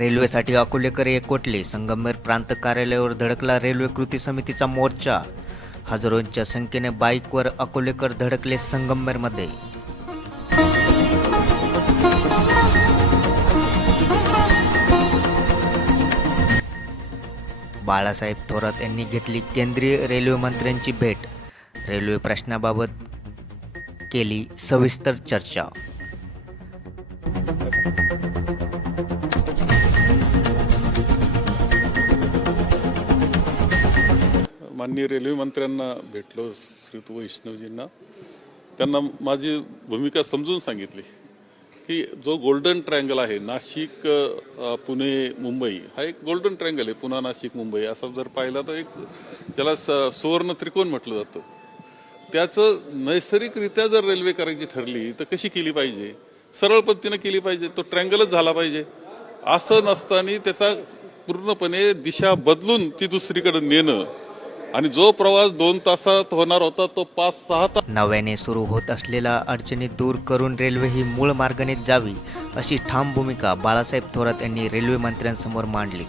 रेल्वेसाठी अकोलेकर एकवटले. संगमनेर प्रांत कार्यालयावर धडकला रेल्वे कृती समितीचा मोर्चा. हजारोंच्या संख्येने बाईकवर अकोलेकर धडकले संगमनेरमध्ये. बाळासाहेब थोरात यांनी घेतली केंद्रीय रेल्वे मंत्र्यांची भेट. रेल्वे प्रश्नाबाबत केली सविस्तर चर्चा. माननीय रेल्वे मंत्र्यांना भेटलो, श्री वैष्णवजींना. त्यांना माझी भूमिका समजून सांगितली की जो गोल्डन ट्रायंगल आहे, नाशिक पुणे मुंबई, हा एक गोल्डन ट्रायंगल आहे. पुणे नाशिक मुंबई असं जर पाहिलं तर एक ज्याला सुवर्ण त्रिकोण म्हटलं जातं. त्याचं नैसर्गिकरित्या जर रेल्वे करायची ठरली तर कशी केली पाहिजे? सरळ पद्धतीने केली पाहिजे. तो ट्रायंगलच झाला पाहिजे. असं नसताना त्याचा पूर्णपणे दिशा बदलून ती दुसरीकडे नेणं आणि जो प्रवास 2 तासात होणार होता तो 5-6 तास. नव्याने सुरू होत असलेल्या अडचणी दूर करून रेल्वे ही मूळ मार्गाने जावी अशी ठाम भूमिका बाळासाहेब थोरात यांनी रेल्वे मंत्र्यांसमोर मांडली.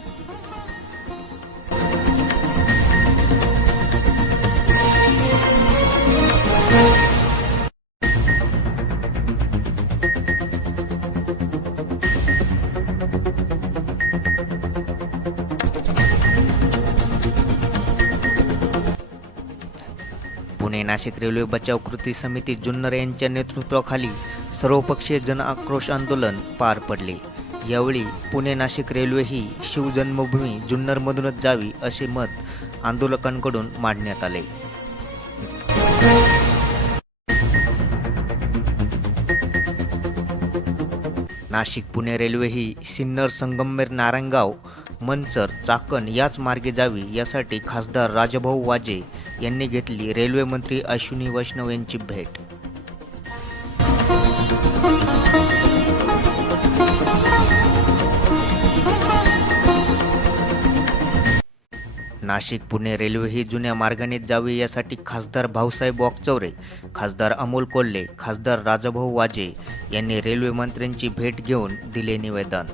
पुणे नाशिक रेल्वे बचाव कृती समिती जुन्नर यांच्या नेतृत्वाखाली सर्वपक्षीय जनआक्रोश आंदोलन पार पडले. यावेळी पुणे नाशिक रेल्वे ही शिवजन्मभूमी जुन्नरमधूनच जावी असे मत आंदोलकांकडून मांडण्यात आले. नाशिक पुणे रेल्वे ही सिन्नर, संगमनेर, नारायणगाव, मंचर, चाकण याच मार्गे जावी यासाठी खासदार राजाभाऊ वाजे यांनी घेतली रेल्वे मंत्री अश्विनी वैष्णव यांची भेट. नाशिक पुणे रेल्वे ही जुन्या मार्गाने जावी यासाठी खासदार भाऊसाहेब वाकचौरे, खासदार अमोल कोल्हे, खासदार राजाभाऊ वाजे यांनी रेल्वे मंत्र्यांची भेट घेऊन दिले निवेदन.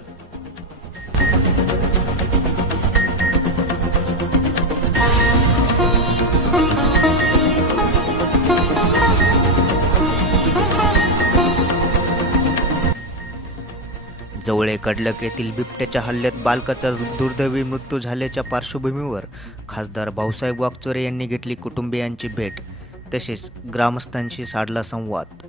जवळे कडलक येथील बिबट्याच्या हल्ल्यात बालकाचा दुर्दैवी मृत्यू झाल्याच्या पार्श्वभूमीवर खासदार भाऊसाहेब वाकचौरे यांनी घेतली कुटुंबियांची भेट. तसेच ग्रामस्थांशी साधला संवाद.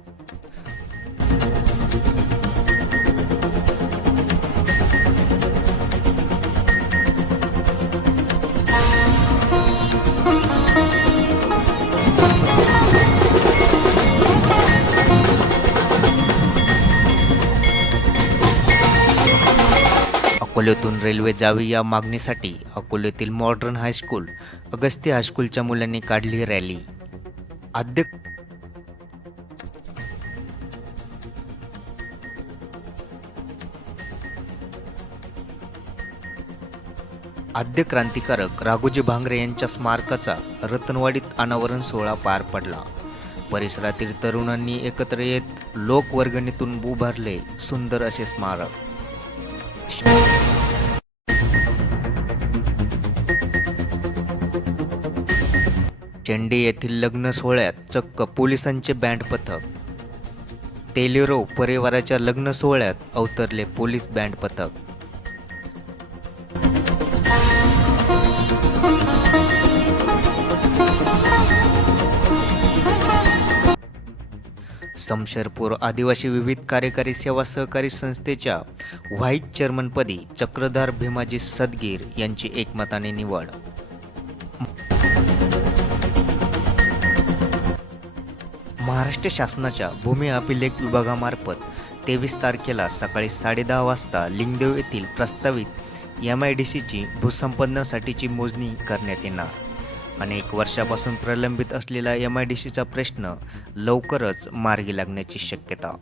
अकोल्यातून रेल्वे जावी या मागणीसाठी अकोल्यातील मॉडर्न हायस्कूल, अगस्ती हायस्कूलच्या मुलांनी काढली रॅली. आद्य क्रांतिकारक राघोजी भांगरे यांच्या स्मारकाचा रतनवाडीत अनावरण सोहळा पार पडला. परिसरातील तरुणांनी एकत्र येत लोकवर्गणीतून उभारले सुंदर असे स्मारक. चेंडी येथील लग्न सोहळ्यात चक्क पोलिसांचे बँड पथक. तेलेरो परिवाराच्या लग्न सोहळ्यात अवतरले पोलीस बँड पथक. समशेरपूर आदिवासी विविध कार्यकारी सेवा सहकारी संस्थेच्या व्हाईस चेअरमनपदी चक्रधार भीमाजी सदगीर यांची एकमताने निवड. महाराष्ट्र शासनाच्या भूमी अभिलेख विभागामार्फत 23 तारखेला सकाळी 10:30 वाजता लिंगदेव येथील प्रस्तावित MIDCची भूसंपादनासाठीची मोजणी करण्यात येणार. अनेक वर्षापासून प्रलंबित असलेला MIDCचा प्रश्न लवकरच मार्गी लागण्याची शक्यता.